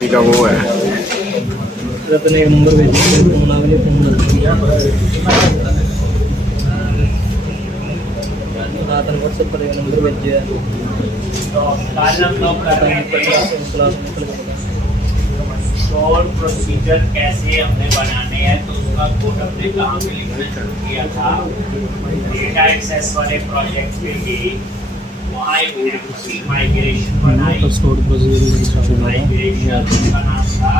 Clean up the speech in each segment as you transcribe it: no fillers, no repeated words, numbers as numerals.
का वो है। अपने नंबर भेज फोन आ गया फोन रात में व्हाट्सएप पर नंबर भेजे शॉर्ट प्रोसीजर कैसे हमने बनाने हैं तो उसका कोड हमने कहाँ पे लिखना शुरू किया था डेटा एक्सेस वाले प्रोजेक्ट के लिए वहाँ एक एमसी माइग्रेशन बनाई माइग्रेशन का नाम था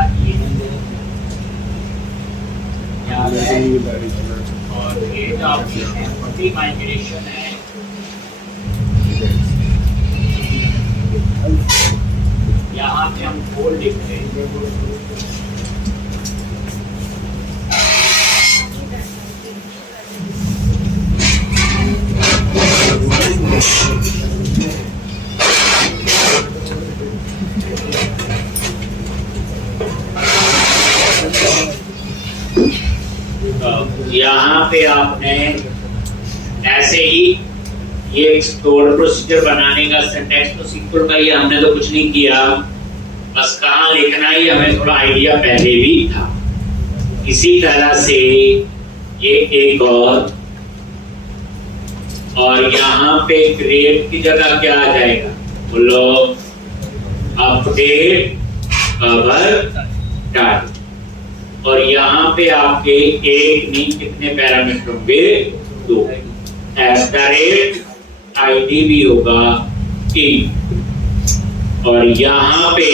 और ये जो आपकी माइग्रेशन है यहाँ पे हम कोड लिख रहे हैं यहाँ पे आपने ऐसे ही ये स्टोर प्रोसीजर बनाने का सिंटैक्स तो सिंपल का ही हमने तो कुछ नहीं किया, बस कहाँ लिखना ही हमें थोड़ा आइडिया पहले भी था। इसी तरह से ये एक और यहाँ पे ग्रेड की जगह क्या आ जाएगा बोलो, अपडेट कवर टाइप। और यहाँ पे आपके एक नहीं कितने पैरामीटर होंगे, 2। आईडी भी होगा 3 और यहाँ पे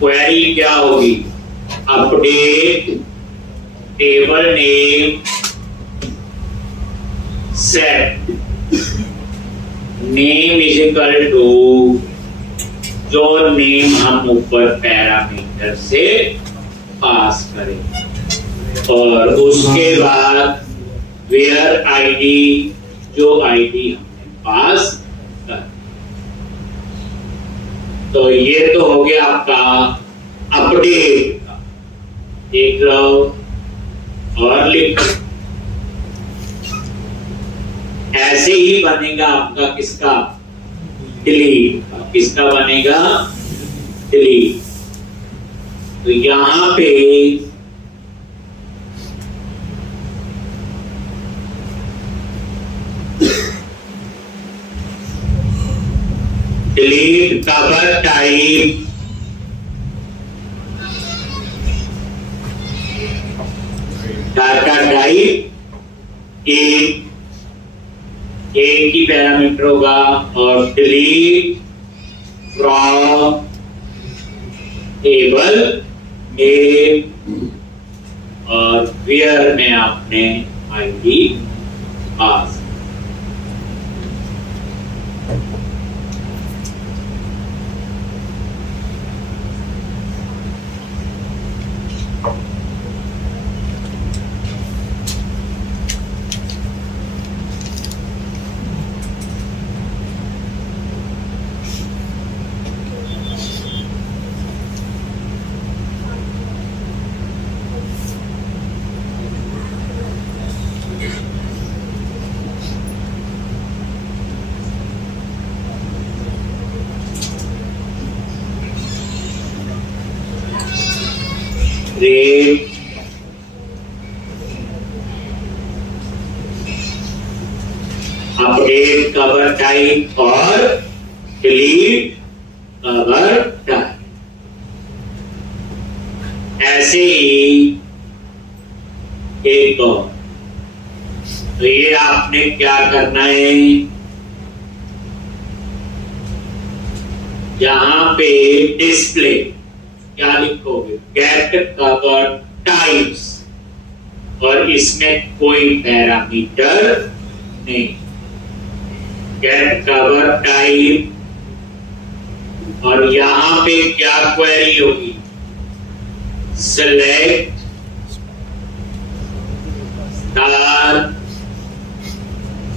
क्वेरी क्या होगी, update table name set name is equal to जो नेम हम ऊपर पैरामीटर से पास करें और उसके बाद वेयर आईडी जो आईडी हमने पास कर। तो ये तो हो गया आपका अपडेट का, देख लो और लिख। ऐसे ही बनेगा आपका किसका, डिलीट। किसका बनेगा, डिलीट। तो यहां पे delete cover type data type एक ही पैरामीटर होगा और डिलीट फ्रॉम टेबल नेम और वेयर में आपने आईडी पास। ग्रेड अपडेट कवर टाइप और डिलीट कवर टाइप। ऐसे ही एक और, तो ये आपने क्या करना है, यहां पे डिस्प्ले क्या लिखोगे, गेट कवर टाइप्स और इसमें कोई पैरामीटर नहीं, गेट कवर टाइप। और यहां पे क्या क्वेरी होगी, select star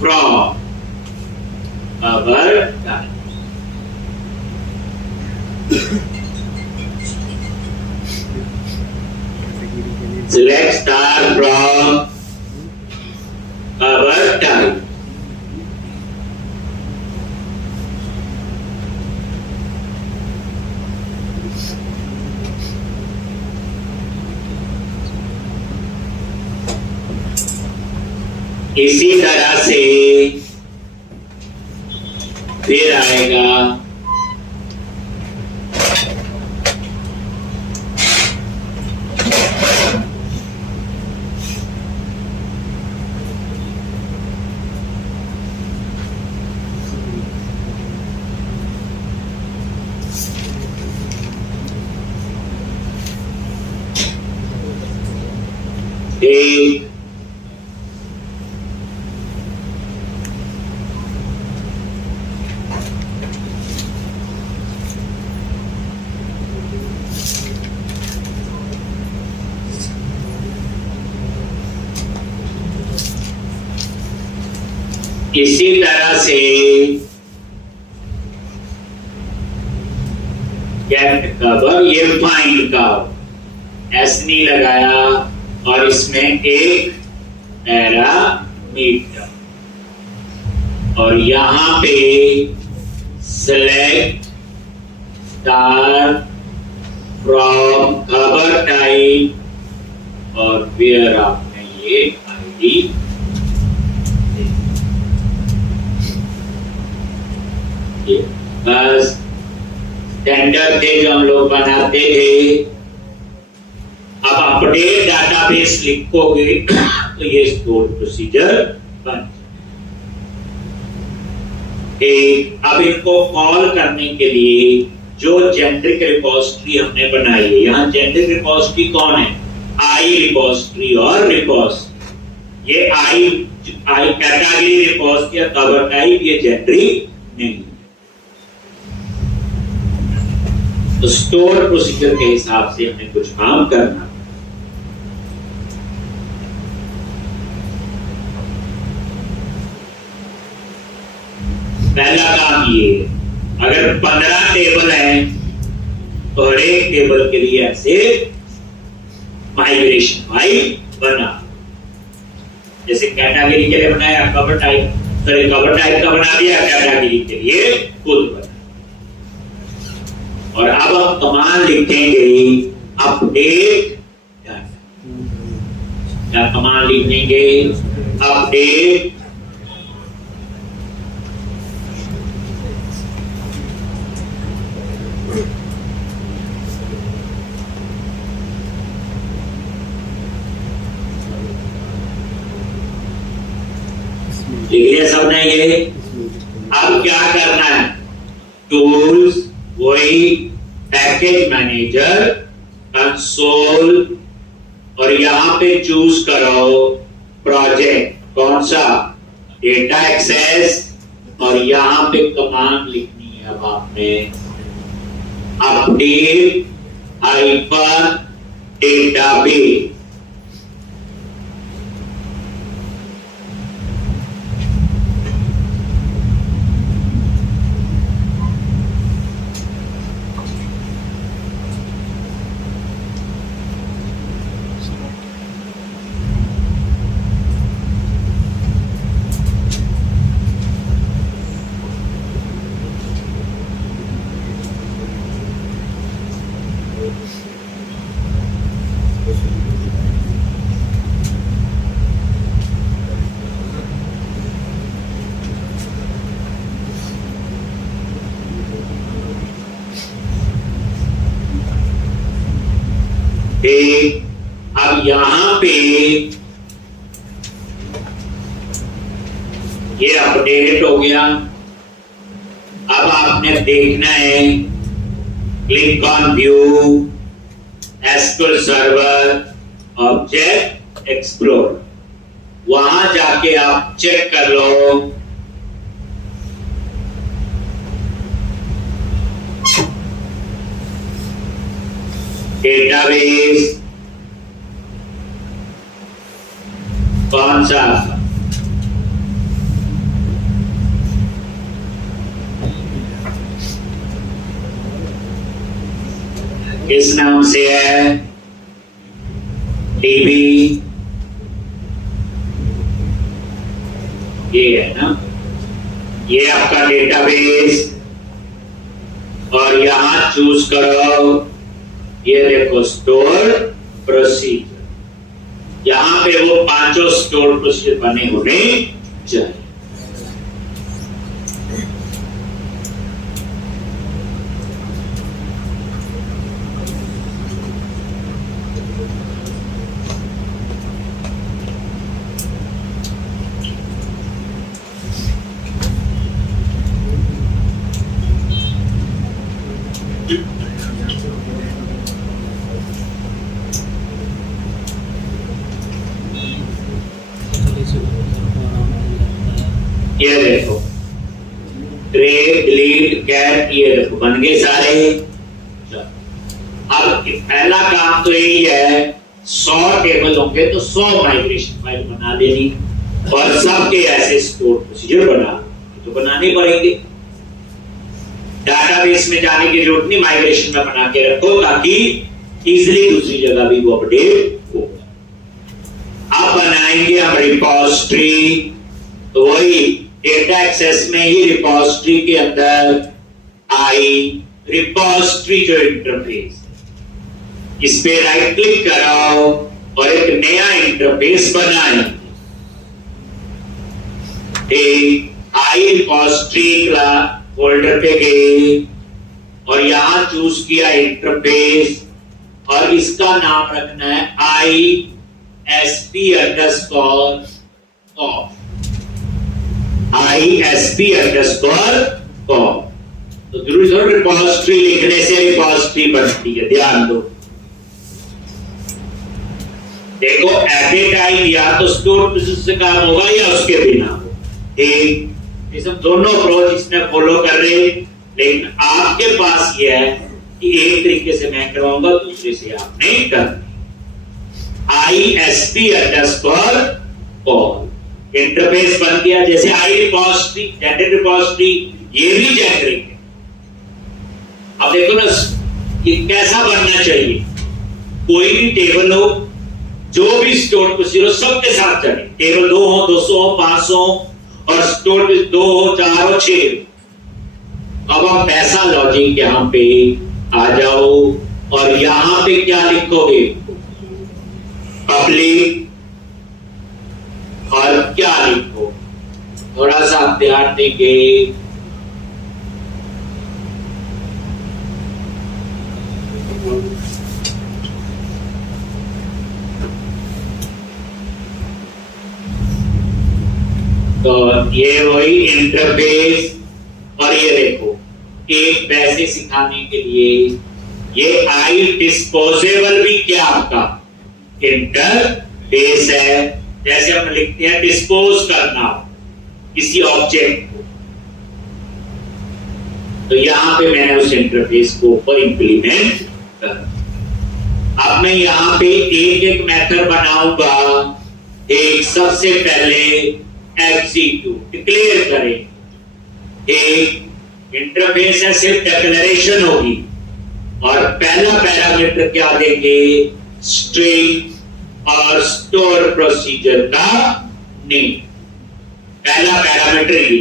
from cover type. Select star from cover type. इसी तरह से फिर आएगा एक, इसी तरह से कैप्ट कवर, ये फाइंड का एस नहीं लगाया और इसमें एक पैरामीटर और यहां पे select star from cover type और वेयर आपने ये आईडी बस स्टैंडर्ड थे जो हम लोग बनाते थे। अब अपडेट डाटाबेस लिखोगे तो ये स्टोर प्रोसीजर बन जाए। अब इनको कॉल करने के लिए जो जेनेरिक रिपोजिटरी हमने बनाई है, यहाँ जेनेरिक रिपोजिटरी कौन है? आई रिपोजिटरी और रिपोजिटरी। ये आई कैटेगरी रिपोजिटरी या कवर टाइप, ये जेनेरिक नहीं। तो स्टोर प्रोसीजर के हिसाब से हमें कुछ काम करना। पहला काम ये, अगर 15 टेबल है तो हर एक टेबल के लिए ऐसे माइग्रेशन फाइल बना। जैसे कैटेगरी के लिए बनाया कवर टाइप, कवर टाइप का बना दिया, कैटेगरी के लिए खुद बना। और अब हम कमांड लिखेंगे अपडेट डाटा। क्या कमांड लिखेंगे? अपडेट सबने ये। अब क्या करना है? टूल्स, वही पैकेज मैनेजर, कंसोल और यहां पे चूज करो प्रोजेक्ट, कौन सा? Data access. और यहां पे कमांड लिखनी है अब आपने अपडेट हाइपर डेटाबेस। अब यहां पे ये अपडेट हो गया। अब आपने देखना है, click on view, SQL server, object explore. वहां जाके आप चेक कर लो डेटाबेस कौन सा? किस नाम से है? डीबी। ये है ना, ये आपका डेटाबेस। और यहां चूज करो, ये देखो स्टोर प्रोसीजर। यहाँ पे वो पांचों स्टोर प्रोसीजर बने होने चाहिए। ये देखो क्रिएट डिलीट कैट, ये देखो बन गए सारे। अब पहला काम तो यही है, 100 टेबल होंगे तो 100 माइग्रेशन फाइल बना देनी और सबके ऐसे स्टोर प्रोसीजर बना तो बनाने पड़ेंगे। डाटाबेस में जाने की जरूरत नहीं, माइग्रेशन में बना के रखो ताकि इजीली दूसरी जगह भी वो अपडेट हो। अब बनाएंगे हम रिपोजिटरी, तो वही डेटा एक्सेस में ही रिपोजिटरी के अंदर आई रिपोजिटरी जो इंटरफेस, इस पे राइट क्लिक कराओ और एक नया इंटरफेस बनाएं। आई रिपोजिटरी का फोल्डर पे गए और यहां चूज किया इंटरफेस और इसका नाम रखना है ISP_off, ISP_off। तो जरूर रिपोजिटरी लिखने से रिपोजिटरी बनती है, ध्यान दो। देखो एट ए टाइम या तो स्टोर प्रोसेस से काम होगा या उसके बिना हो। ठीक, ये सब दोनों अप्रोच इसमें फॉलो कर रहे हैं, लेकिन आपके पास ये है कि एक तरीके से मैं करवाऊंगा, दूसरे से आपने करना। ISP_off इंटरफेस बन गया। जैसे आई रिपोजिटरी, जेनरेट रिपोजिटरी, ये भी जेनरेट है। अब देखो ना ये कैसा बनना चाहिए, कोई भी टेबल हो, जो भी स्टोर प्रोसीजर सबके साथ चले। टेबल 2 हो, 200 हो, 500 और स्टोर 2 हो, 4 हो, 6। अब आप ऐसा लॉजिक यहां पे आ जाओ और यहां पे क्या लिखोगे, पब्लिक, और क्या लिखो, थोड़ा सा आप ध्यान देंगे। तो ये वही इंटरफेस, और ये देखो एक वैसे सिखाने के लिए ये आई डिस्पोजेबल भी क्या आपका इंटरफेस है। जैसे हम लिखते हैं डिस्पोज करना किसी ऑब्जेक्ट को, तो यहां पे मैंने उस इंटरफेस को ऊपर इंप्लीमेंट कर। अब मैं यहां पे एक एक मेथड बनाऊंगा। एक सबसे पहले एग्जीक्यूट डिक्लेयर करें, एक इंटरफेस है सिर्फ डिक्लेरेशन होगी और पहला पैरामीटर क्या देंगे, स्ट्रिंग और स्टोर प्रोसीजर का नेम। पहला पैरामीटर ये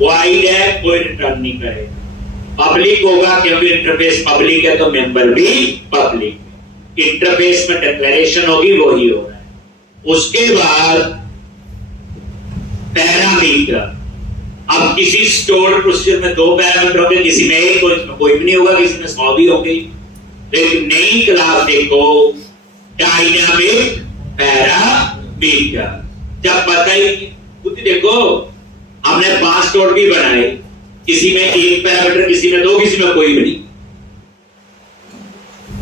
वाइड है, कोई रिटर्न नहीं करेगा। पब्लिक होगा क्योंकि इंटरफेस पब्लिक है तो मेंबर भी पब्लिक। इंटरफेस में डिक्लेरेशन होगी वही हो रहा है। उसके बाद पैरामीटर, अब किसी स्टोर प्रोसीजर में 2 पैरामीटर होंगे, किसी में 1, कोई भी नहीं होगा, किसी में 100 भी होंगे। लेकिन नई क्लास देखो डायनामिक पैरामीटर, जब पता ही खुद देखो हमने 5 स्टोर भी बनाए, किसी में 1 पैरामीटर, किसी में 2, किसी में कोई भी नहीं।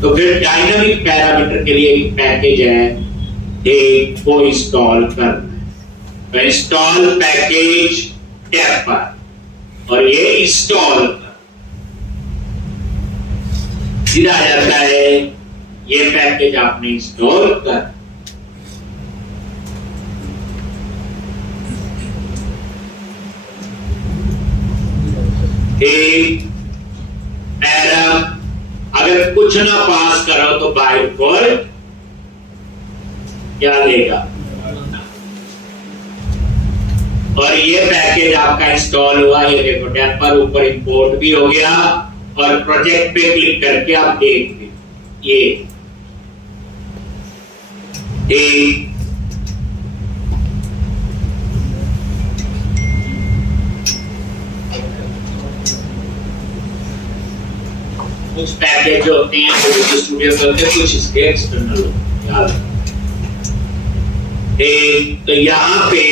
तो फिर डायनामिक पैरामीटर के लिए एक पैकेज है, एक को इंस्टॉल करना है। तो इंस्टॉल पैकेज टैब पर और ये इंस्टॉल कर सीधा आ जाता है। ये पैकेज आपने इंस्टॉल कर, एक एरर अगर कुछ ना पास करो तो बाय डिफॉल्ट क्या लेगा। और ये पैकेज आपका इंस्टॉल हुआ, ये देखो टैब पर ऊपर इंपोर्ट भी हो गया और प्रोजेक्ट पे क्लिक करके आप देख ये ठीक। कुछ पैकेज जो होते हैं वो स्टूडियो के होते हैं, कुछ इसके एक्सटर्नल याद। तो यहाँ पे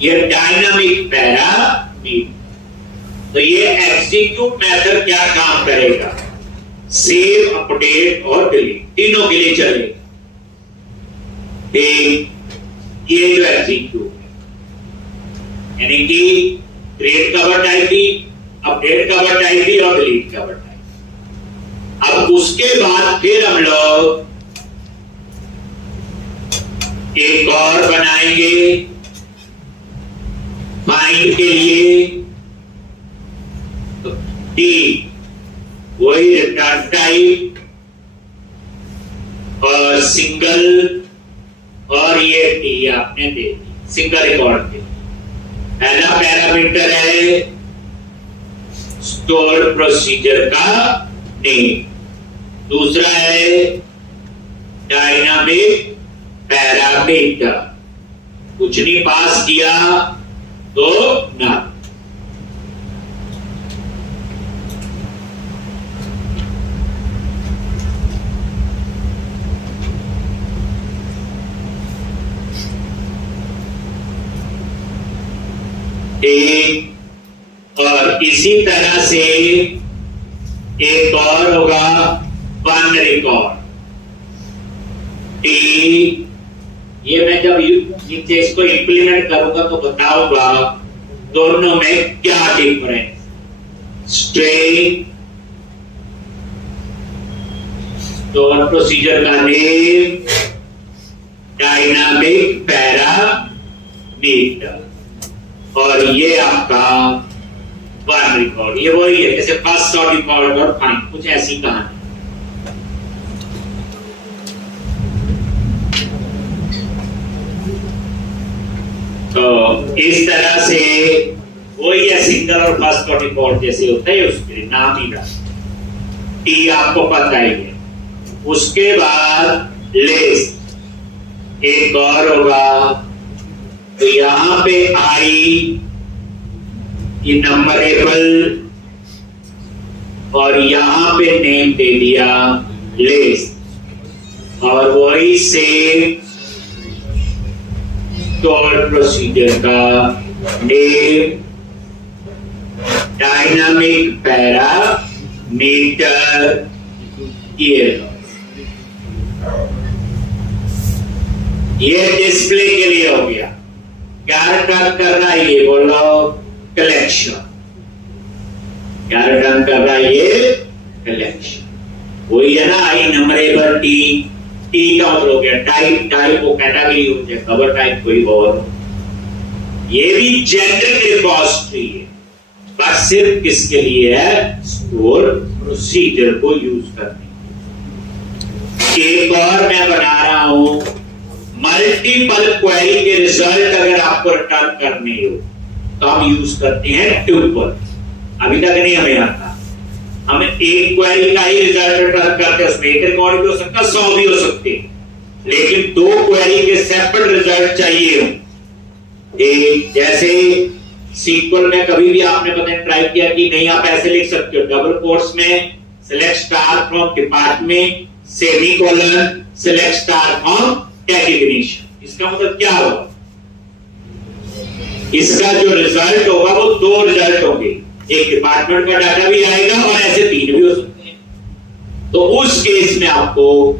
ये डायनामिक पैरामीटर, तो ये एग्जीक्यूट मेथड क्या काम करेगा, सेव, अपडेट और डिलीट तीनों के लिए चलेगा। ये जो एग्जीक्यूट है यानी कि क्रिएट कवर टाइप भी, अपडेट कवर टाइप भी और डिलीट कवर टाइप। अब उसके बाद फिर हम लोग एक और बनाएंगे फाइंड के लिए, डी वही रिटर्न टाइप और सिंगल, और ये टी आपने दे दी सिंगल रिकॉर्ड के। पहला पैरामीटर है स्टोर प्रोसीजर का नेम, दूसरा है डायनामिक पैरामीटर, कुछ नहीं पास किया तो ना। और इसी तरह से एक और होगा वन रिकॉर्ड टी। ये मैं जब इसको इंप्लीमेंट करूंगा तो बताऊंगा दोनों में क्या डिफरेंस। स्ट्रिंग स्टोर प्रोसीजर का नेम, डायनामिक पैरामीटर, और ये आपका वन रिकॉर्ड। ये वही है जैसे फर्स्ट सॉर्ट रिकॉर्ड और फाइंड, कुछ ऐसी कहानी। तो इस तरह से वही है, सिंगल और फर्स्ट सॉर्ट रिकॉर्ड जैसे होता है, उसके नाम ही ना टी आपको पता ही है। उसके बाद लिस्ट एक और होगा, तो यहां पे आई ये नंबरेबल और यहां पे नेम दे दिया लिस्ट, और वही से स्टोर प्रोसीजर का नेम, डायनामिक पैरामीटर, ये डिस्प्ले के लिए हो गया। क्या रिटर्न कर रहा है ये बोलो, कलेक्शन। क्या रिटर्न कर रहा है ये, कलेक्शन। वही है ना, आई नंबरेबल टी, टी का मतलब हो गया टाइप, टाइप वो कैटेगरी होती है, कवर टाइप कोई और। ये भी जेनरिक रिपॉजिटरी है, बस सिर्फ किसके लिए है, स्टोर प्रोसीजर को यूज करने। एक और मैं बना रहा हूं, मल्टीपल क्वेरी के रिजल्ट अगर आपको रिटर्न करने हो तो हम यूज करते हैं ट्यूपल। अभी तक नहीं हमें आता, हम एक क्वेरी का ही रिजल्ट रिटर्न करते हैं, उसमें एक रिकॉर्ड भी हो सकता है, 100 भी हो सकते हैं, लेकिन दो क्वेरी के सेपरेट रिजल्ट चाहिए हो। एक जैसे सीक्वल में कभी भी आपने पता ट्राई किया कि नहीं, आप ऐसे लिख सकते हो डबल कोट्स में select star from department semicolon select star from tag ignition. इसका मतलब क्या होगा, इसका जो रिजल्ट होगा वो दो रिजल्ट होंगे, एक डिपार्टमेंट का डाटा भी आएगा और ऐसे तीन भी हो सकते हैं। तो उस केस में आपको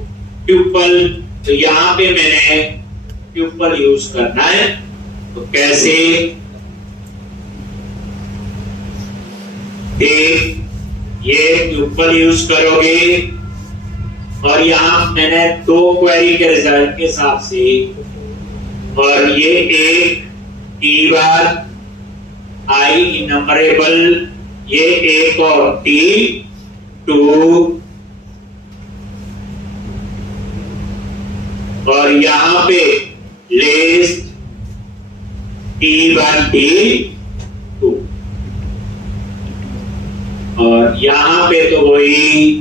ट्यूपल, तो यहां पे मैंने ट्यूपल यूज करना है। तो कैसे, एक ये ट्यूपल यूज करोगे और यहां मैंने दो क्वेरी के रिजल्ट के हिसाब से, और ये एक टी बार आई नंबरेबल, ये एक और टी टू, और यहां पे लिस्ट T1 T2, और यहां पे तो वही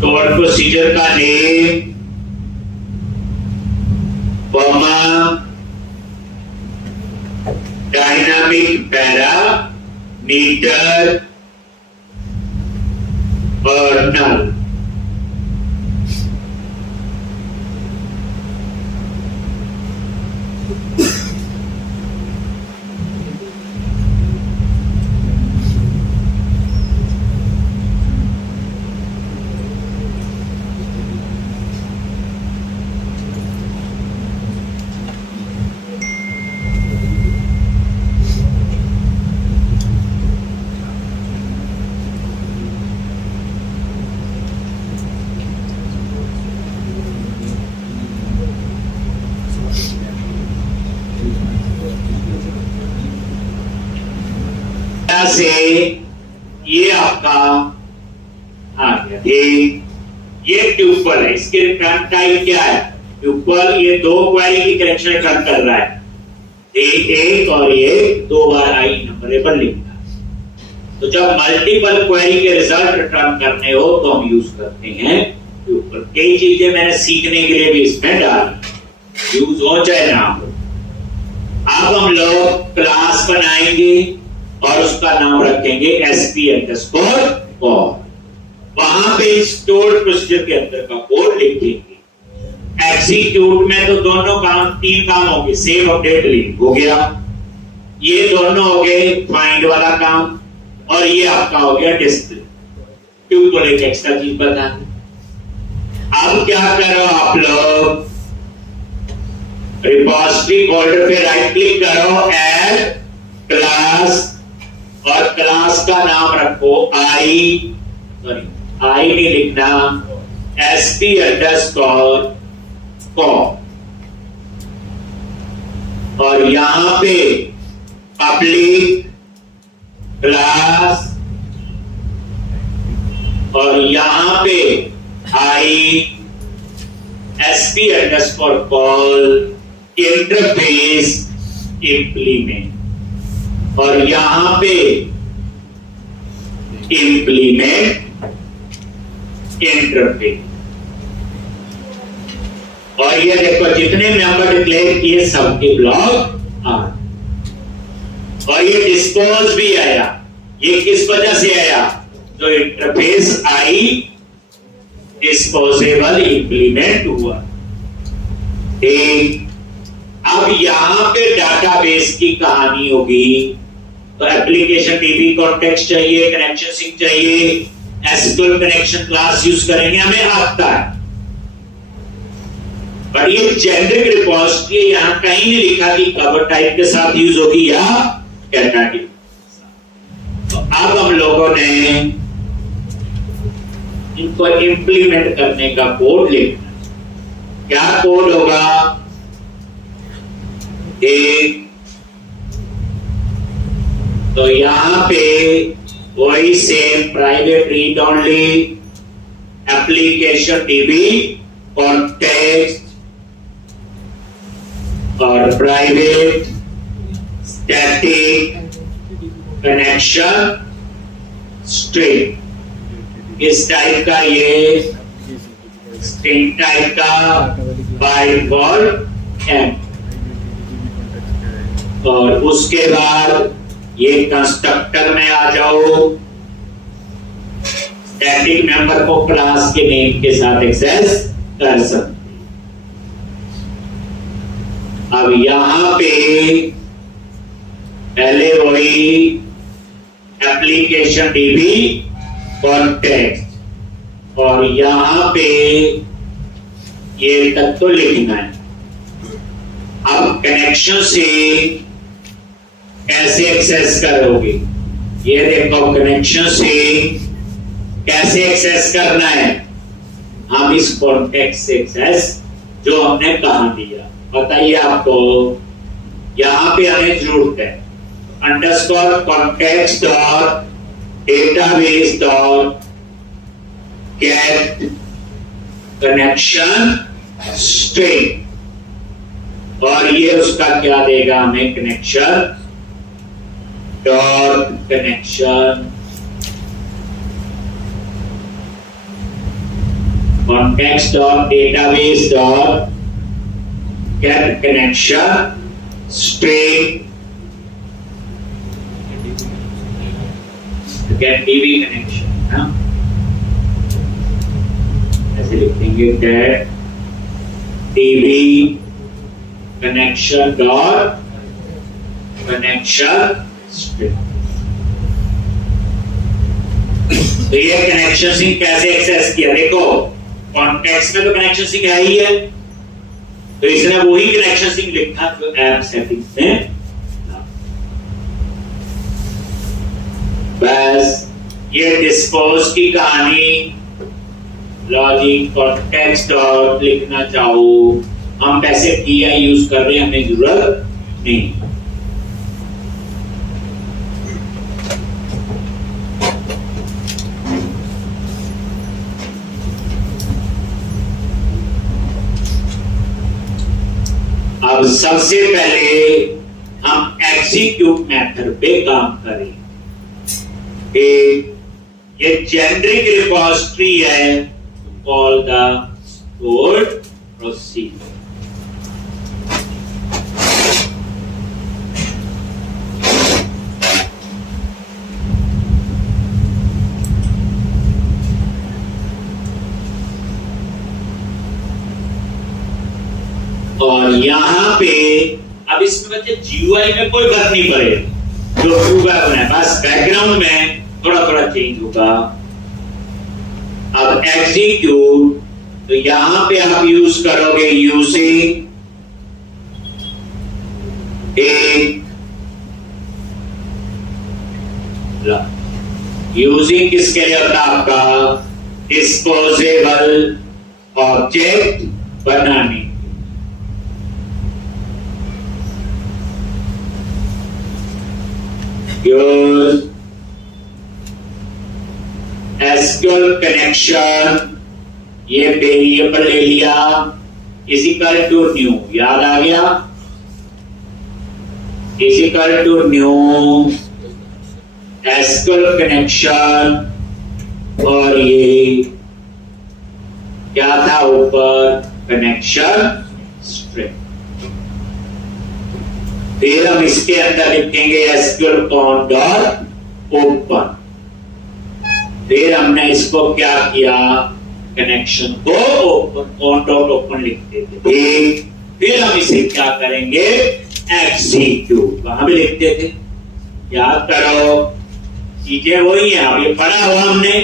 तो स्टोर प्रोसीजर का नेम, डायनामिक पैरामीटर और नल। से ये आपका आ गया। ये ट्यूपल है, इसके रिटर्न टाइप क्या है? ट्यूपल। ये दो क्वेरी की करेक्शन रिटर्न कर रहा है, एक और ये 2 बार आई नंबरेबल लिखना है। तो जब मल्टीपल क्वेरी के रिजल्ट रिटर्न करने हो तो हम यूज करते हैं ट्यूपल। कई चीजें मैंने सीखने के लिए भी इसमें डाली, यूज हो चाहे ना हो। अब हम लोग क्लास बनाएंगे और उसका नाम रखेंगे SP_call। वहां पे स्टोर प्रोसीजर के अंदर का कोड लिखेंगे। एग्जीक्यूट में तो दोनों काम, 3 काम होंगे, सेव अपडेट लीव हो गया, ये दोनों हो गए फाइंड वाला काम, और ये आपका हो गया डिस्प्ले। ट्यूपल एक एक्स्ट्रा चीज बता। अब क्या करो आप लोग, रिपोजिटरी फोल्डर पे राइट क्लिक करो, ऐड क्लास, और क्लास का नाम रखो आई नहीं लिखना, SP_call। और यहां पे पब्लिक क्लास, और यहां पे आई SP_call इंटरफेस इंप्लीमेंट, और यहां पे इंप्लीमेंट इंटरफेस। और ये देखो जितने मेंबर डिक्लेयर किए सबके ब्लॉक आ, और ये डिस्पोज भी आया। ये किस वजह से आया? जो इंटरफेस आई डिस्पोजेबल इंप्लीमेंट हुआ। ठीक, अब यहां पे डाटाबेस की कहानी होगी। तो एप्लीकेशन डीबी कॉन्टेक्स्ट चाहिए, कनेक्शन सिंक चाहिए, एसक्यूएल कनेक्शन क्लास यूज करेंगे, हमें आता है। पर ये जेनेरिक रिपोजिटरी यहां कहीं नहीं लिखा कि कवर टाइप के साथ यूज होगी या डाटा टाइप। तो अब हम लोगों ने इनको इंप्लीमेंट करने का कोड लिखना। क्या कोड होगा? एक तो यहां पे वही same private read only, application dB context, और प्राइवेट स्टैटिक कनेक्शन स्ट्रिंग। इस टाइप का ये स्ट्रिंग टाइप का बाय डिफॉल्ट एम। और उसके बाद ये कंस्ट्रक्टर में आ जाओ, स्टैटिक मेंबर को क्लास के नेम के साथ एक्सेस कर सकते। अब यहां पे पहले वही एप्लीकेशन डीबी कॉन्टेक्स्ट, और यहां पे ये तक तो लिखना है। अब कनेक्शन से कैसे एक्सेस करोगे? ये देखो कनेक्शन से कैसे एक्सेस करना है। हम इस कॉन्टेक्स्ट से एक्सेस जो हमने कहा दिया, बताइए आपको। यहां पे हमें जरूरत है underscore context dot database dot get connection string, और ये उसका क्या देगा हमें? Connection dot connection context dot database dot get connection string get DB connection ना, ऐसे लिखेंगे get DB connection dot connection string। तो ये कनेक्शन स्ट्रिंग कैसे एक्सेस किया, देखो कॉन्टेक्स्ट में तो कनेक्शन स्ट्रिंग है ही है, तो इसने वही कनेक्शन स्ट्रिंग लिखा जो ऐप सेटिंग्स में। बस ये डिस्पोज की कहानी, लॉजिक कॉन्टेक्स्ट डॉट लिखना चाहो, हम वैसे किया यूज कर रहे हैं, हमें जरूरत नहीं। अब सबसे पहले हम एग्जीक्यूट मेथड पे काम करें। ये जेनरिक रिपोजिटरी है, कॉल द स्टोर्ड प्रोसीजर। और यहां पे अब इसमें बच्चे जीयूआई में कोई फर्क नहीं पड़ेगा, जो ट्यूबवेल है बस बैकग्राउंड में थोड़ा थोड़ा चेंज होगा। अब एग्जीक्यूट, तो यहां पे आप यूज करोगे यूजिंग यूजिंग किसके लिए होता है आपका, डिस्पोजेबल ऑब्जेक्ट बनाने। यूज एसक्यूएल कनेक्शन, ये वेरिएबल ले लिया, इजिकल टू न्यू, याद आ गया, is equal to new SQL connection, और ये क्या था ऊपर, कनेक्शन स्ट्रिंग। फिर हम इसके अंदर लिखेंगे एसक्यूएल कॉन डॉट ओपन। फिर हमने इसको क्या किया, कनेक्शन को ओपन, कॉन डॉट ओपन लिखते थे। फिर हम इसे क्या करेंगे, एग्जीक्यूट, वहां भी लिखते थे, याद करो चीजें वही है। अब ये पढ़ा हुआ हमने,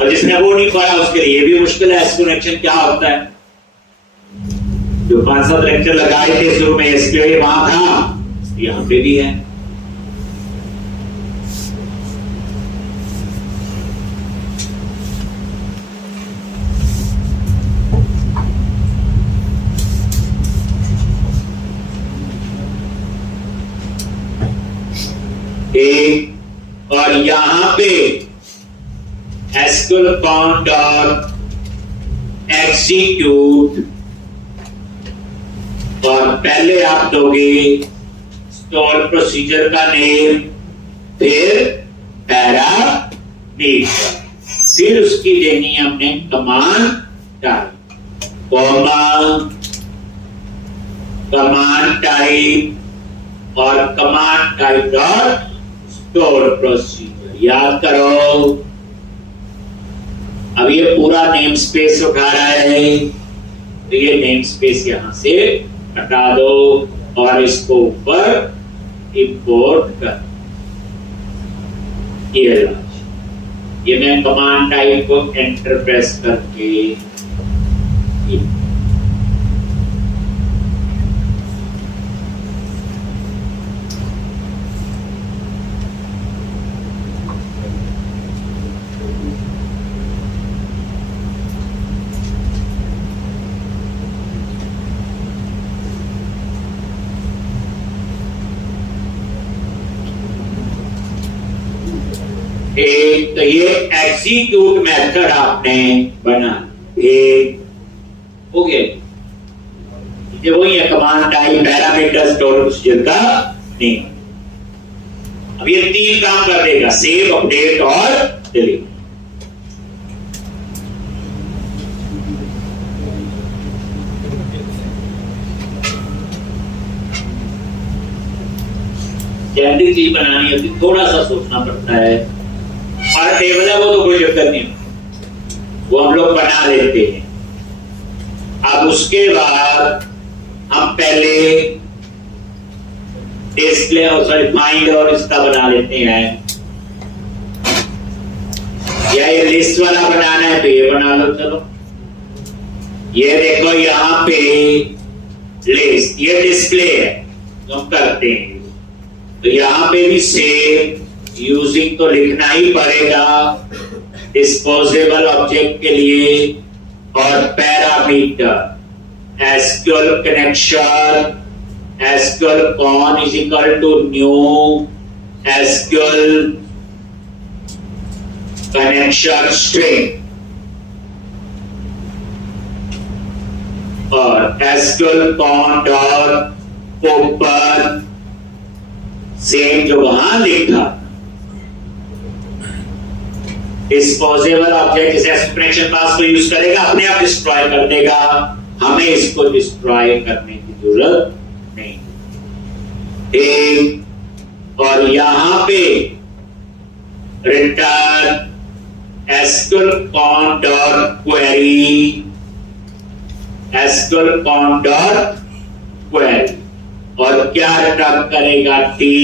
और जिसने वो नहीं पढ़ा उसके लिए भी मुश्किल है एसक्यूएल कनेक्शन क्या होता है। जो 5-7 लेक्चर लगाए थे शुरू में एसक्यूएल वहां था, यहां पे भी है। और यहां पे एसक्यूएल कॉन डॉट एग्जीक्यूट, और पहले आप दोगे स्टोर प्रोसीजर का नेम, फिर पैरामीटर, फिर उसकी देनी है हमने कमांड टाइप, कमांड टाइप, और command type dot store procedure. याद करो, अब ये पूरा नेम स्पेस उठा रहा है, तो ये नेम स्पेस यहां से हटा दो और इसको ऊपर इंपोर्ट कर। ये मैं कमांड टाइप को एंटर प्रेस करके एक, तो ये एग्जीक्यूट मेथड आपने बना, एक हो गया। ये वही है command type, parameter, store procedure का नहीं। अब ये 3 काम कर देगा, सेव, अपडेट और डिलीट। जेनेरिक चीज बनानी होती थोड़ा सा सोचना पड़ता है। और टेबल है वो तो कोई दिक्कत नहीं, वो हम लोग बना लेते हैं। अब उसके बाद हम पहले डिस्प्ले और सॉरी फाइंड और इसका बना लेते हैं। या ये लिस्ट वाला बनाना है तो ये बना लो। चलो ये देखो यहाँ पे लिस्ट, ये डिस्प्ले है जो हम करते हैं। तो यहाँ पे भी सेम यूजिंग तो लिखना ही पड़ेगा डिस्पोजेबल ऑब्जेक्ट के लिए। और parameter SQL connection SQL con is equal to new SQL connection string और SQL con dot open same जो वहां लिखा डिस्पोजेबल ऑब्जेक्ट इस एक्सप्रेशन पास को यूज करेगा, अपने आप डिस्ट्रॉय कर देगा, हमें इसको डिस्ट्रॉय करने की जरूरत नहीं। ठीक, और यहां पे return SQL con dot query SQL con dot query और क्या रिटर्न करेगा टी,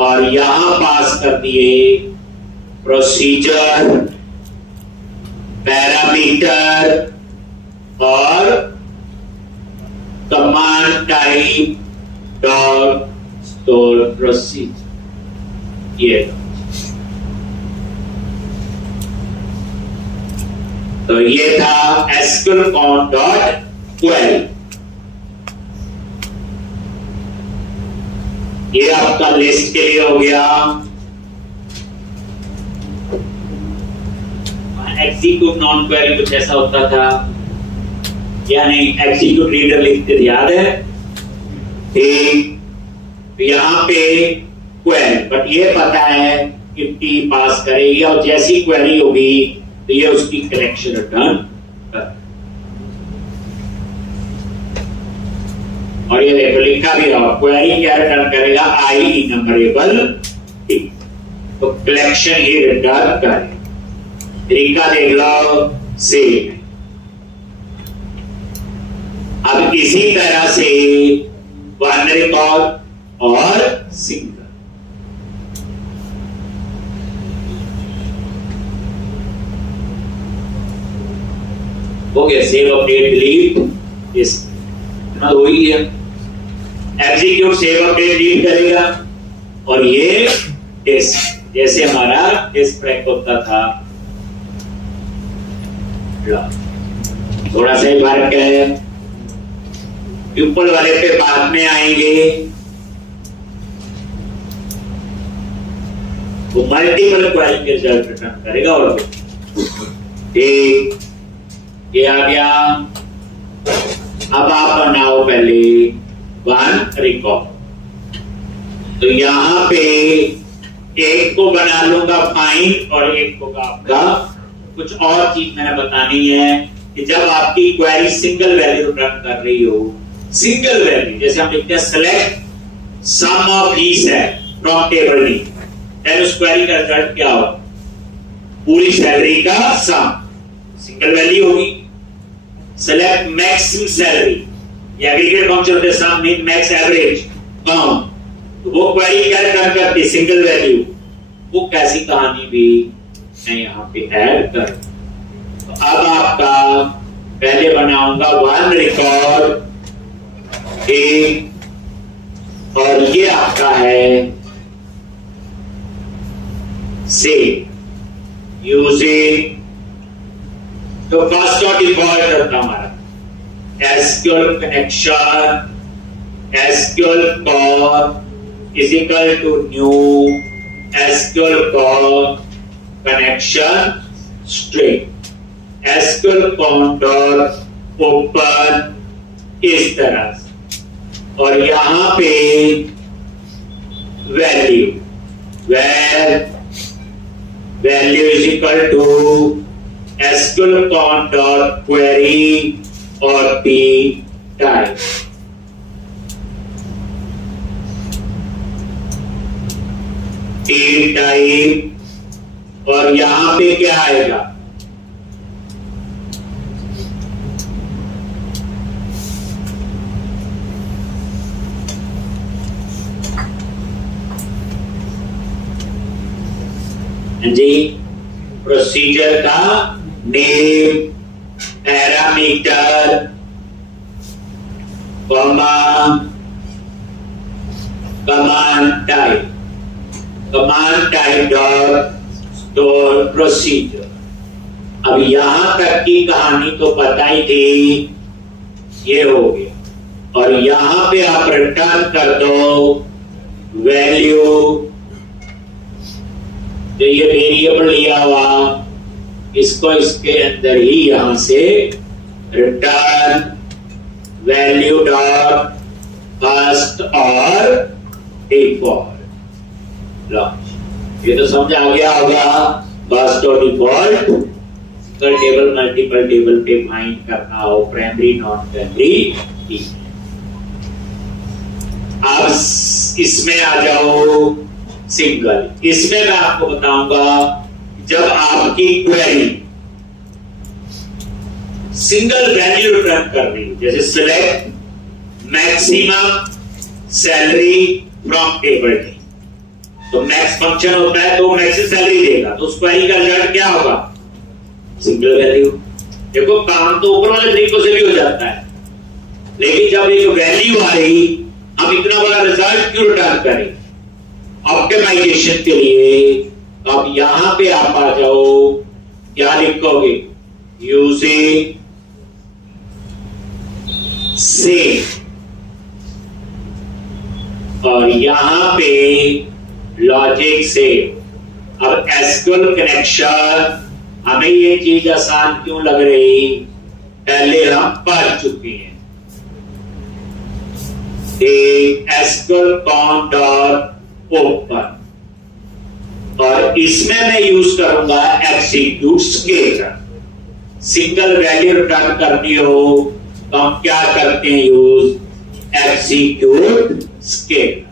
और यहां पास कर दिए प्रोसीजर पैरामीटर और command type dot store procedure. ये तो ये था एसक्यूएल कॉन डॉट क्वेरी। ये आपका लिस्ट के लिए हो गया। एग्जीक्यूट नॉन क्वेरी कुछ ऐसा होता था, यानी एग्जीक्यूट रीडर लिखते थे, याद है? ठीक, यहाँ पे क्वेरी, बट ये पता है कि टी पास करेगी और जैसी क्वेरी होगी तो ये उसकी कनेक्शन रिटर्न कर। और ये देखो लिखा भी रहा क्वेरी क्या रिटर्न करेगा आई इनमरेबल टी, तो कलेक्शन ही रिटर्न करे। तरीका देख लो सेम। अब इसी तरह से वन रिकॉर्ड और सिंगल। हो गया सेव अपडेट डिलीट, इस हो ही है। एग्जीक्यूट सेव अपडेट डिलीट करेगा और ये टेस्ट जैसे हमारा टेस्ट ट्रैक होता था। थोड़ा सा ही फर्क है, ट्यूपल वाले पे बाद में आएंगे। वो मल्टीपल क्वेरी के रिजल्ट रिटर्न करेगा। और ठीक, ये आ गया। अब आप बनाओ पहले वन रिकॉर्ड। तो यहां पे एक को बना लूंगा फाइंड और एक को आपका कुछ और चीज मैंने बतानी है कि जब आपकी क्वेरी सिंगल वैल्यू रिटर्न कर रही हो, सिंगल वैल्यू जैसे हम लिखते हैं सेलेक्ट सम ऑफ दीस है फ्रॉम टेबल डी, देन उस क्वेरी का रिजल्ट क्या होगा? पूरी सैलरी का सम, सिंगल वैल्यू होगी। सेलेक्ट मैक्सिमम सैलरी, ये एग्रीगेट फंक्शन होते हैं, सम मीन मैक्स एवरेज काउंट, तो वो क्वेरी क्या रिटर्न करती? Single value. वो कैसी कहानी भी मैं यहाँ पे ऐड कर। तो अब आपका पहले बनाऊंगा वन रिकॉर्ड एक, और ये आपका है सेव यूजिंग, तो फर्स्ट और डिफॉल्ट करता हमारा SQL connection SQL con is equal to new SQL con connection string SQL con dot open, इस तरह से। और यहां पे value value is equal to SQL con dot query और पी टाइप। टी टाइप, और यहां पे क्या आएगा, जी प्रोसीजर का name, parameter, command type dot store procedure. अब यहां तक की कहानी तो पता ही थी, ये हो गया। और यहां पे आप रिटर्न कर दो वैल्यू, जो ये वेरिएबल लिया हुआ इसको इसके अंदर ही यहां से रिटर्न वैल्यू डॉट फर्स्ट और डिफॉल्ट। ये तो समझ आ गया होगा। फर्स्ट और डिफॉल्ट टेबल मल्टीपल टेबल पे फाइंड करना हो, प्राइमरी नॉन प्राइमरी। अब इसमें आ जाओ सिंगल। इसमें मैं आपको बताऊंगा जब आपकी क्वेरी सिंगल वैल्यू रिटर्न कर रही है, जैसे select maximum salary from table D, तो मैक्स फंक्शन होता है तो मैक्सिमम सैलरी देगा, तो उस क्वेरी का रिजल्ट क्या होगा, सिंगल वैल्यू। देखो काम तो ऊपर वाले तरीकों से भी हो जाता है, लेकिन जब एक वैल्यू आ रही, हम इतना बड़ा रिजल्ट क्यों रिटर्न करें ऑप्टिमाइजेशन के लिए। तो अब यहां पे आप आ जाओ, क्या लिखोगे, यूजिंग सेम, और यहां पे लॉजिक सेम। अब एसक्यूएल कनेक्शन, हमें ये चीज आसान क्यों लग रही, पहले हम पढ़ चुके हैं। एसक्यूएल कॉन डॉट ओपन, और इसमें मैं यूज करूंगा execute scalar. Single value return करनी हो तो हम क्या करते हैं, यूज एग्जीक्यूट स्केलर।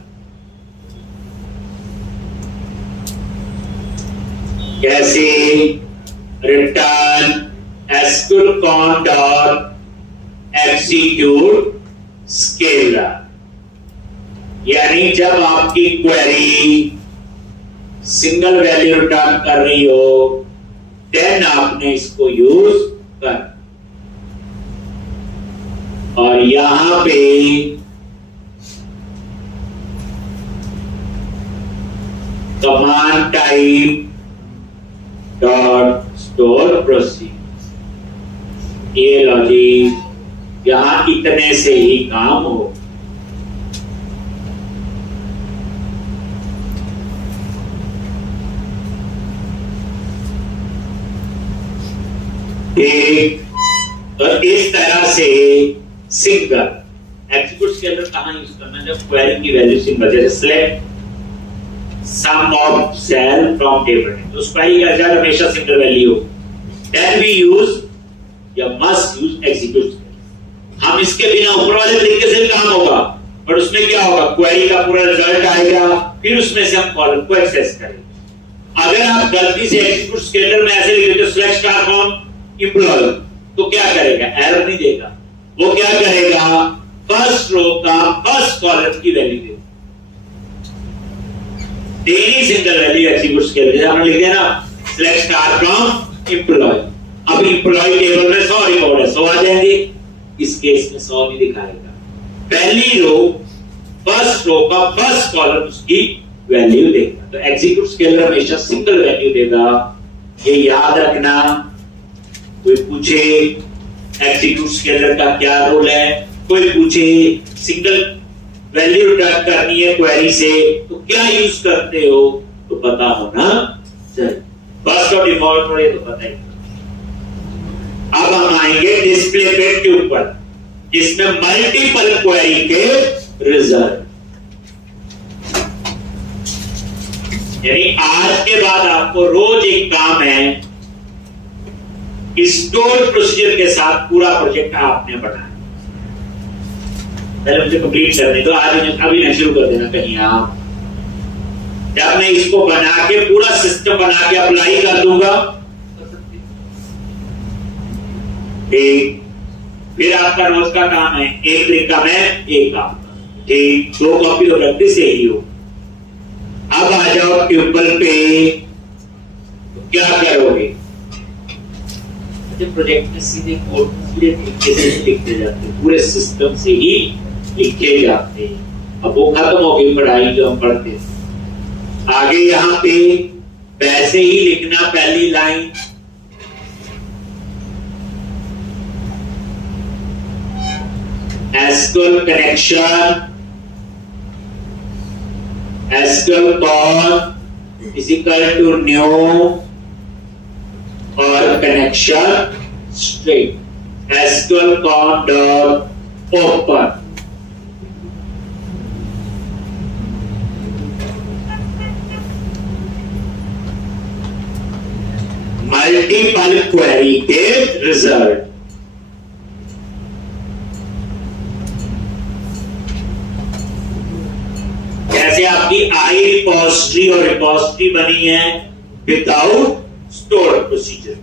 कैसे, return SQL con dot execute scalar, यानी जब आपकी क्वेरी सिंगल वैल्यू रिटर्न कर रही हो देन आपने इसको यूज कर, और यहां पे command type dot store procedure. ये लॉजिक यहां इतने से ही काम हो। तो इस तरह से सिंगल एग्जीक्यूट स्केलर कहां यूज करना है, जब क्वेरी की वैल्यू सिंगल, जैसे select sum of sale from table, तो उस क्वेरी का रिजल्ट हमेशा सिंगल वैल्यू हो, देन वी यूज या मस्ट यूज एग्जीक्यूट स्केलर। हम इसके बिना ऊपर वाले तरीके से भी काम होगा, पर उसमें क्या होगा, क्वेरी का पूरा रिजल्ट आएगा, फिर उसमें से हम कॉलम को एक्सेस करेंगे। अगर आप गलती से एग्जीक्यूट स्केलर में ऐसे लिख देते सिलेक्ट स्टार फ्रॉम एम्प्लॉय, तो क्या करेगा, एरर नहीं देगा, वो क्या करेगा, फर्स्ट रो का फर्स्ट कॉलम की वैल्यू देगा। Daily single value execute scalar, जैसे हमने लिख दिया ना सिलेक्ट स्टार फ्रॉम एम्प्लॉय, अब एम्प्लॉय टेबल में 100 रिकॉर्ड है, 100 आ जाएंगे, इस केस में 100 नहीं दिखाएगा। पहली रो फर्स्ट रो का फर्स्ट कॉलम उसकी वैल्यू देगा, तो एग्जीक्यूट स्केलर हमेशा सिंगल वैल्यू देगा, ये याद रखना। कोई पूछे एग्जीक्यूट स्केलर का क्या रोल है, कोई पूछे सिंगल वैल्यू रिटर्न करनी है क्वेरी से तो क्या यूज करते हो, तो पता होना चाहिए। फर्स्ट और डिफॉल्ट और ये तो पता ही। अब हम आएंगे डिस्प्ले पेज के ऊपर, जिसमें मल्टीपल क्वेरी के रिजल्ट, यानी आज के बाद आपको रोज एक काम है, स्टोर प्रोसीजर के साथ पूरा प्रोजेक्ट आपने बनाया। पहले मुझे कंप्लीट करने दो, आज अभी नहीं शुरू कर देना कहीं आप। जब मैं इसको बना के पूरा सिस्टम बना के अप्लाई कर दूंगा, ठीक, फिर आपका रोज का काम है, एक तरीका में एक काम, ठीक, 2 कॉपी हो प्रैक्टिस यही हो। अब आ जाओ ट्यूबल पे, तो क्या करोगे? प्रोजेक्ट में सीधे कोड पूरे तरीके से लिखते जाते हैं, पूरे सिस्टम से ही लिखे जाते हैं। अब वो खत्म हो गई पढ़ाई जो हम पढ़ते थे। आगे यहाँ पे वैसे ही लिखना, पहली line SQL connection, SQL call is equal to new और connection string, SQL con dot open, multiple query के रिजल्ट। जैसे आपकी आई रिपोजिटरी और रिपोजिटरी बनी है विदाउट स्टोर प्रोसीजर,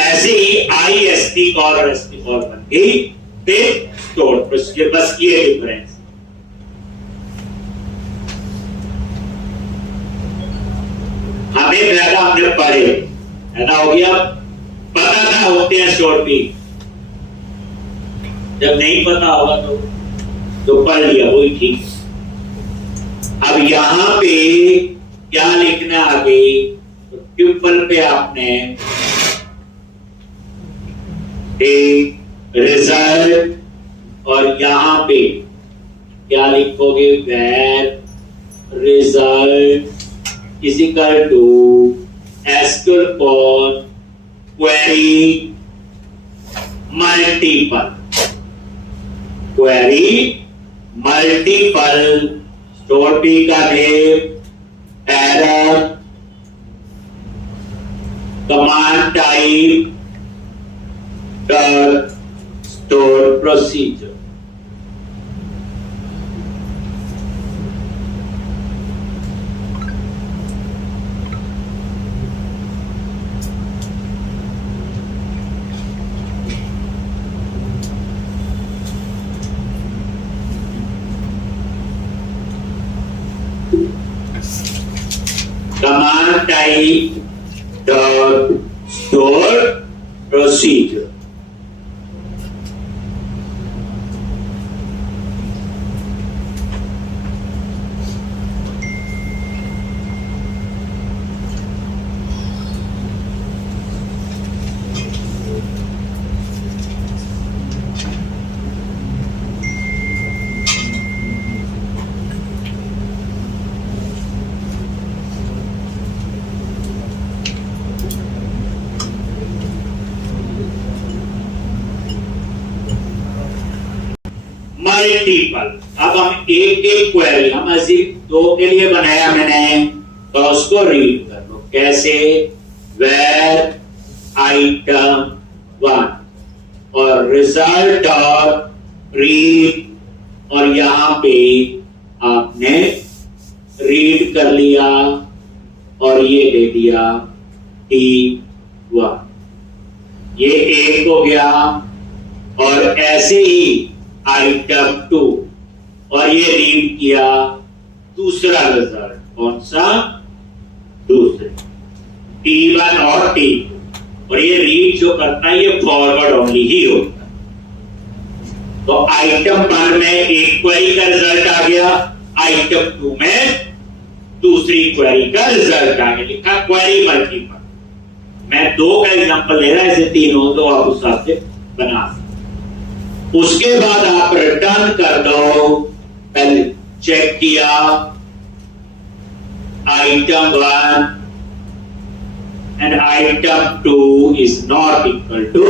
ऐसे ही ISP कॉल और SP कॉल बन गई विद स्टोर प्रोसीजर, बस ये डिफरेंस। हमें ज्यादा हमने पढ़े, ऐसा हो गया, पता था होते हैं स्टोर भी, जब नहीं पता होगा तो पढ़ लिया, वही ठीक। अब यहां पे क्या लिखना आगे, तो ट्यूपल पे आपने एक रिजल्ट और यहां पे क्या लिखोगे, where result is equal to SQL call query multiple, query multiple store P का name, error, command type, dot store procedure. Command type dot store procedure. Multiple, अब हम एक एक क्वेरी, हम ऐसी 2 के लिए बनाया मैंने, तो उसको रीड कर लो कैसे, वेर आइटम 1 और रिजल्ट और रीड, और यहां पे आपने रीड कर लिया और ये दे दिया T1, ये एक हो गया, और ऐसे ही आइटम 2 और ये रीड किया दूसरा रिजल्ट, कौन सा, दूसरे T1 और T2, और ये रीड जो करता है ये फॉरवर्ड ओनली ही होता है। तो आइटम 1 में एक क्वेरी का रिजल्ट आ गया, आइटम 2 में दूसरी क्वेरी का रिजल्ट आ गया, लिखा क्वेरी मल्टीपल। मैं 2 का एग्जांपल ले रहा है, ऐसे 3 हो तो आप उस हिसाब से बना सकते। उसके बाद आप रिटर्न कर दो, पहले चेक किया item 1 and item 2 is not equal to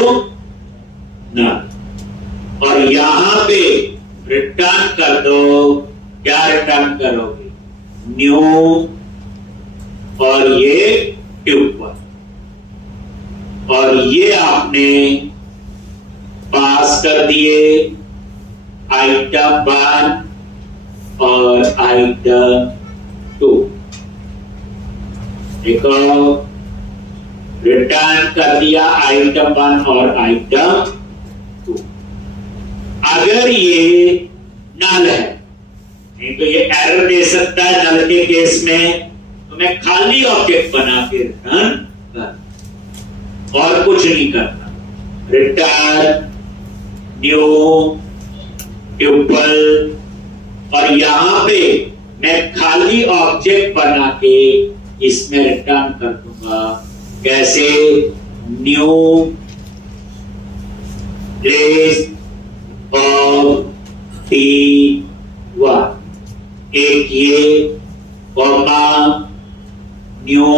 null, और यहां पे रिटर्न कर दो, क्या रिटर्न करोगे, न्यू और ये ट्यूपल, और ये आपने पास कर दिए आइटम 1 और आइटम 2। देखो रिटर्न कर दिया आइटम 1 और आइटम 2। अगर ये नल है, नहीं तो ये एरर दे सकता है नल के केस में, तो मैं खाली ऑब्जेक्ट बना के रिटर्न कर और कुछ नहीं करता। रिटर्न न्यू ट्यूपल, और यहां पे मैं खाली ऑब्जेक्ट बना के इसमें रिटर्न कर दूंगा। कैसे? न्यू लिस्ट ऑफ T1, एक ये कॉमा न्यू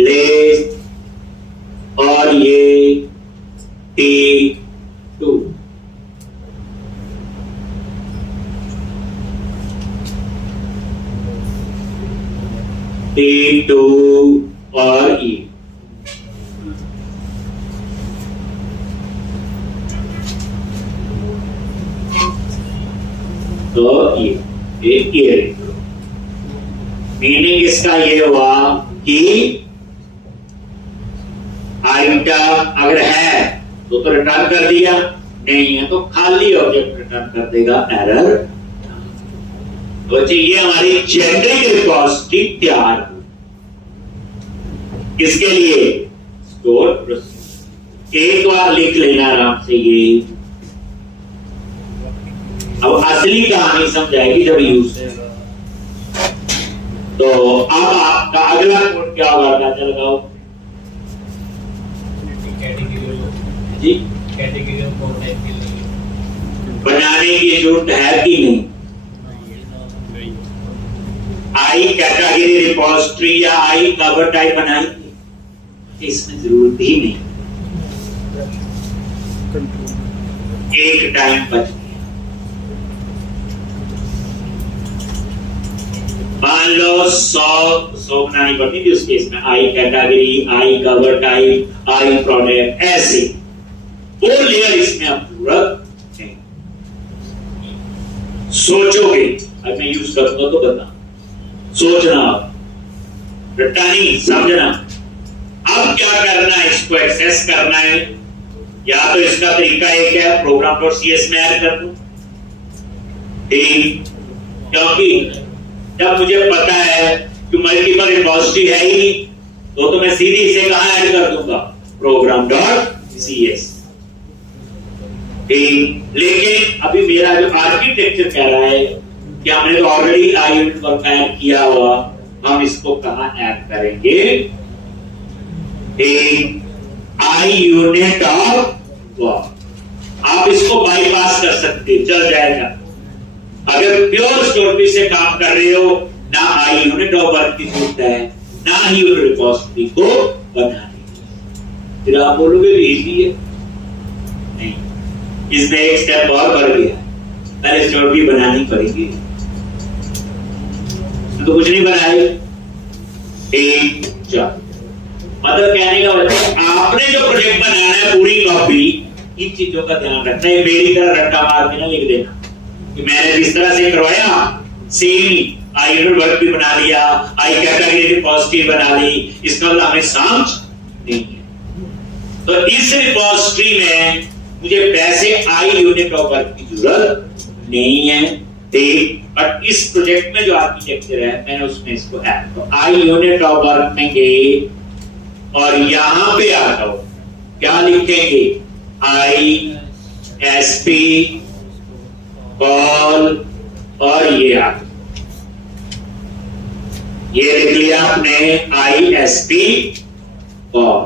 लिस्ट और ये T2। T2 और E। तो ये मीनिंग इसका ये हुआ कि आइटम अगर है तो रिटर्न कर दिया, नहीं है तो खाली ऑब्जेक्ट रिटर्न कर देगा, एरर। तो ये हमारी जेनरिक रिपॉजिटरी तैयार हो। किसके लिए? Store procedure. एक बार लिख लेना आराम से ये। अब असली कहानी समझाएगी जब यूज। तो अब आपका अगला कोड क्या होगा? क्या लगाओ जी? बनाने की जरूरत है कि नहीं? आई कैटेगरी रिपोजिटरी या आई कवर टाइप बनाएंगे, इसमें जरूरत ही नहीं। एक टाइम बच गया। मान लो 100 बनानी पड़ती थी उस केस में। I category, I cover type, I product, ऐसे 4 लेयर इसमें अब जरूरत नहीं। सोचोगे, अब मैं यूज करूंगा तो बता, सोचना, रटानी, समझना। अब क्या करना है? इसको एक्सेस करना है। या तो इसका तरीका एक है, program.cs में ऐड कर दूं, क्योंकि जब मुझे पता है कि मल्टीपल रिपोजिटरी है ही नहीं, तो मैं सीधी इसे कहां ऐड कर दूंगा? program.cs। लेकिन अभी मेरा जो आर्किटेक्चर कह रहा है कि हमने तो already I unit work add किया हुआ, हम इसको कहां ऐड करेंगे? I unit of work. आप इसको बाईपास कर सकते, चल जाएगा। अगर प्योर स्टोर से काम कर रहे हो, ना आई यूनिट ऑफ वर्क की जरूरत है, ना ही रिपोजिटरी को बनाने। फिर आप बोलोगे तो इजी है, नहीं, इसमें एक स्टेप और बढ़ गया। पहले स्टोर भी बनानी पड़ेगी, तो कुछ नहीं बनाए। मतलब कहने का मतलब आपने जो प्रोजेक्ट बनाना है पूरी कॉपी, इन चीजों का ध्यान रखना है। मेरी तरह रट्टा मार के ना लिख देना कि मैंने जिस तरह से करवाया सेम आई यूनिट वर्क भी बना लिया, आई कैटेगरी रिपोजिटरी बना ली, इसका मतलब हमें समझ नहीं है। तो इस रिपोजिटरी में मुझे वैसे आई यूनिट ऑफ वर्क की जरूरत नहीं है, बट इस प्रोजेक्ट में जो आर्किटेक्चर है मैंने उसमें इसको ऐड किया। आई यूनिट ऑफ वर्क में गए और यहां पे आता हूं, क्या लिखेंगे? आई एस पी कॉल, और ये लिख लिया आपने I S P call,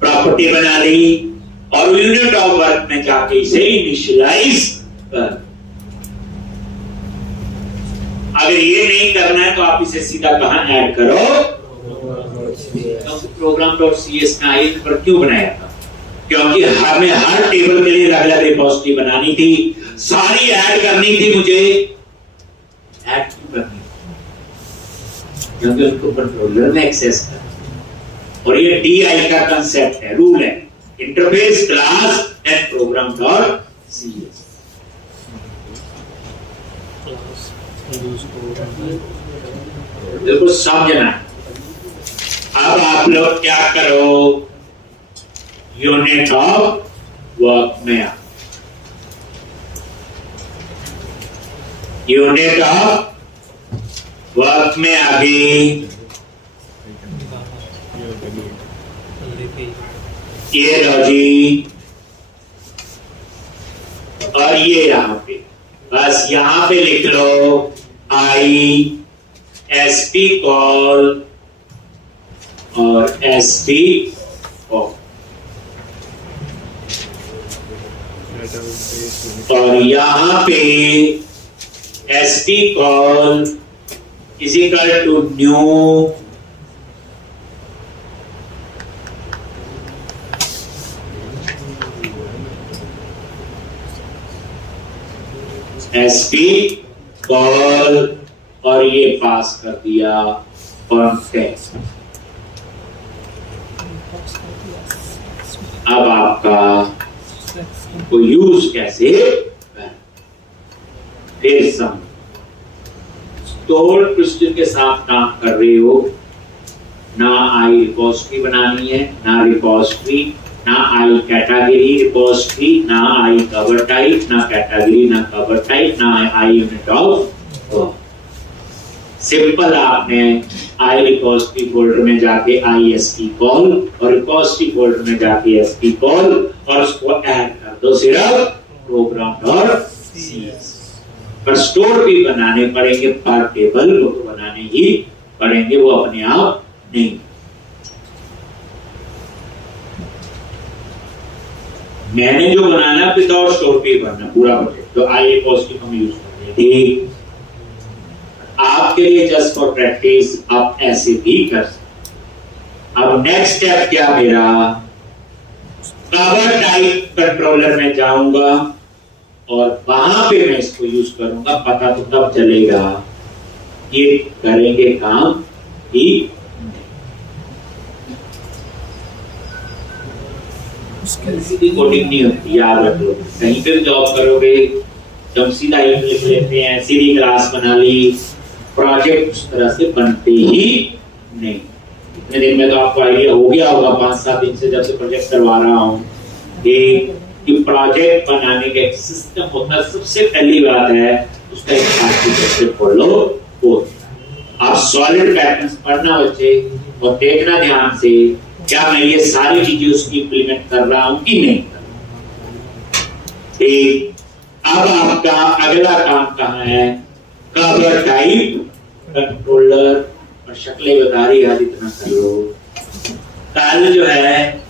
property बना ली और यूनिट ऑफ वर्क में जाके इसे इनिशियलाइज कर। अगर ये नहीं करना है तो आप इसे सीधा कहां ऐड करो? program.cs में आई पर क्यों बनाया था? क्योंकि हमें हर टेबल के लिए अलग-अलग रिपोजिटरी बनानी थी, सारी ऐड करनी थी मुझे। ऐड क्यों करनी? क्योंकि उसको कंट्रोलर में एक्सेस कर, और ये DI का कंसेप्ट है, रूल है, इंटरफेस क्लास एंड program.cs। बिल्कुल समझना। अब आप लोग क्या करो, यूनिट ऑफ वर्क में आओ। यूनिट ऑफ वर्क में अभी ये लो जी, और ये यहां पे बस यहां पे लिख लो ISP कॉल और SP कॉल, और यहां पे SP call is equal to new SP call, और ये पास कर दिया कॉन्टेक्स्ट। अब आपका को यूज कैसे करें, फिर सम स्टोर प्रोसीजर के साथ काम कर रहे हो, ना आई रिपोजिटरी बनानी है, ना रिपोजिटरी, ना आई कैटेगरी रिपोजिटरी, ना आई कवर टाइप, ना कैटेगरी, ना कवर टाइप, ना आई यूनिट ऑफ। सिंपल आपने आई रिपोजिटरी फोल्डर में जाके ISP कॉल और रिपोजिटरी फोल्डर में जाके SP कॉल और उसको ऐड कर दो सिर्फ प्रोग्राम और CS। पर स्टोर भी बनाने पड़ेंगे, पर टेबल वो तो बनाने ही पड़ेंगे, वो अपने आप नहीं। मैंने जो बनाना विदाउट स्टोर पे बनना पूरा प्रोजेक्ट, तो आई रिपोजिटरी हम यूज करेंगे। ठीक, आपके लिए जस्ट फॉर प्रैक्टिस आप ऐसे भी कर सकते। अब नेक्स्ट स्टेप क्या मेरा, कवर टाइप कंट्रोलर में जाऊंगा और वहां पे मैं इसको यूज करूंगा। पता तो तब चलेगा ये करेंगे काम ही कोडिंग नहीं होती, याद रख लो। कहीं पे भी जॉब करोगे जब सीधा लिख लेते हैं, सीधी क्लास बना ली, प्रोजेक्ट उस तरह से बनते ही नहीं। इतने दिन में तो आपको आइडिया हो गया होगा, 5-7 दिन से जब से प्रोजेक्ट करवा रहा हूँ कि प्रोजेक्ट बनाने का एक सिस्टम होता है। सबसे पहली बात है उसका एक आर्किटेक्चर फॉलो हो। आप सॉलिड पैटर्न्स पढ़ना बच्चे और देखना ध्यान से, क्या मैं ये सारी चीजें उसकी इंप्लीमेंट कर रहा हूं कि नहीं कर रहा। ठीक, अब आपका अगला काम कहाँ है, कवर टाइप कंट्रोलर, और शक्लें बता रही है, इतना कर लो। कल जो है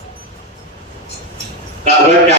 कवर